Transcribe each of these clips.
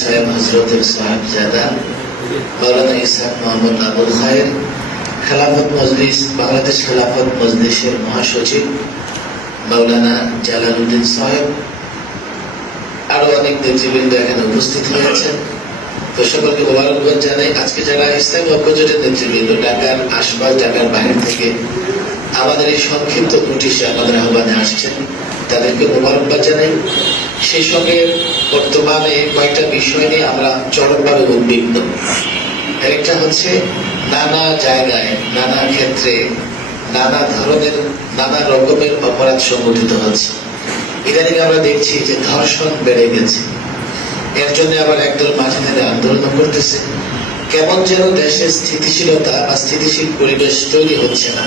সাহেব হজরতের সাহেবজাদা মৌলানা ইসাক মোহাম্মদ আবুল খায়ের, খেলাফত মজলিস, বাংলাদেশ খেলাফত মজলিসের মহাসচিব মৌলানা জালালউদ্দিন সাহেব। আরও অনেক নেতৃবৃন্দ এখানে উপস্থিত হয়েছেন। তো সকলকে মোবারকবাদ জানাই। আজকে যারা ইসলামী ঐক্যজোটের নেতৃবৃন্দ, ঢাকার আশপাশ, ঢাকার বাইরে থেকে আমাদের এই সংক্ষিপ্ত নোটিশে আমাদের আহ্বানে আসছেন, তাদেরকে মোবারকবাদ জানাই। সঙ্গে বর্তমানে কয়েকটা বিষয় নিয়ে আমরা চরমভাবে উদ্বিগ্ন। একটা হচ্ছে নানা জায়গায়, নানা ক্ষেত্রে নানা ধরনের, নানা রকমের অপরাধ সংগঠিত হচ্ছে। ইদানিং আমরা দেখছি যে ধর্ষণ বেড়ে গেছে। এর জন্য আবার একদল মাঠে নেমে আন্দোলন করতেছে। কেমন যেন দেশে স্থিতিশীলতা বা স্থিতিশীল পরিবেশ তৈরি হচ্ছে না।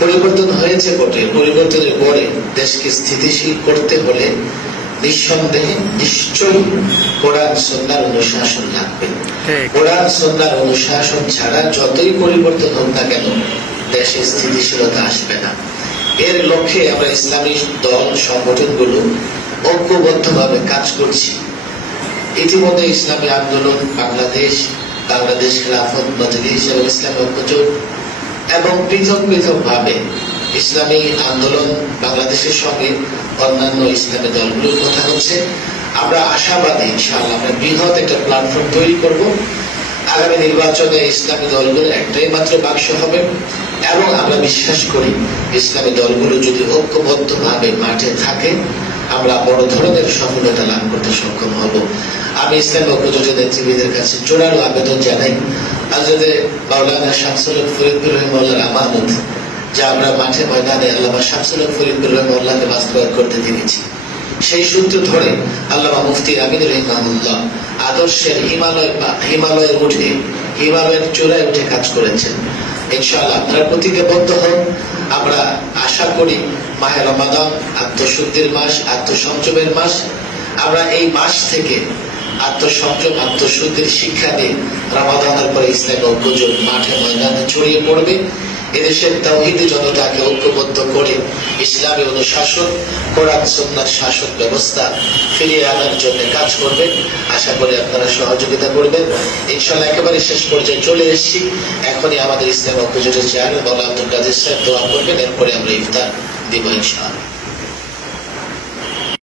পরিবর্তন হয়েছে বটে, পরিবর্তনের পরে দেশকে স্থিতিশীল করতে হলে নিঃসন্দেহে নিশ্চয়ই কোরআন সন্ন্যার অনুশাসন লাগবে। কোরআন সন্ন্যার অনুশাসন ছাড়া যতই পরিবর্তন হোক না কেন দেশে স্থিতিশীলতা আসবে না। এর লক্ষ্যে আমরা ইসলামী দল সংগঠনগুলো ঐক্যবদ্ধভাবে কাজ করছি। ইতিমধ্যে ইসলামী আন্দোলন বাংলাদেশ বাংলাদেশ খেলাফত মজলিস এবং ইসলামী ঐক্যজোট এবং পৃথক পৃথক ভাবে ইসলামী আন্দোলন বাংলাদেশের সঙ্গে অন্যান্য ইসলামী দলগুলোর কথা হচ্ছে। আমরা আশাবাদী, ইনশাআল্লাহ আমরা বৃহৎ একটা প্ল্যাটফর্ম তৈরি করব। আগামী নির্বাচনে ইসলামী দলগুলো একটাই মাত্র বাক্স হবে এবং আমরা বিশ্বাস করি, ইসলামী দলগুলো যদি ঐক্যবদ্ধভাবে মাঠে থাকে, আমরা বড় ধরনের সফলতা লাভ করতে সক্ষম হব। আমি ইসলামী ঐক্যজোটের নেতৃবৃন্দের কাছে জোরালো আবেদন জানাই। আজকে মাওলানা শামসুল ফরিদপুর রহমাল্লার আমানত যা আমরা মাঠে ময়দানে আল্লামা শামসুল হক ফরিদপুর রহমাল্লাহকে বাস্তবায়ন করতে দেখেছি। সেই সূত্র ধরে আল্লামা মুফতি আমিন রহিমাহুল্লাহ আদর্শের হিমালয় পা- হিমালয়ে উঠে, হিমালয়ের চূড়ায় উঠে কাজ করেছেন। ইনশাআল্লাহ আপনারা প্রতিজ্ঞাবদ্ধ হন। আমরা আশা করি মাহে রমাদান, আত্মশুদ্ধির মাস, আত্মসংযমের মাস। আমরা এই মাস থেকে আত্মসংযম, আত্মশুদ্ধির শিক্ষা দিয়ে রমাদানের পরে ইসলাম ঐক্যজোট মাঠে ময়দানে ছড়িয়ে পড়বে। এদেশের তাওহিদি জনতাকে ঐক্যবদ্ধ করে ইসলামী অনুশাসন, কোরআন সন্ন্যার শাসন ব্যবস্থা ফিরিয়ে আনার জন্য কাজ করবেন। আশা করি আপনারা সহযোগিতা করবেন। ইনশাল্লাহ একেবারে শেষ পর্যায়ে চলে এসেছি। এখনই আমাদের ইসলাম অপোজিটের চেয়ারম্যান বলা আব্দুল কাদের সাহেব দোয়া করবেন। এরপরে আমরা ইফতার দিব ইনশাআল্লাহ।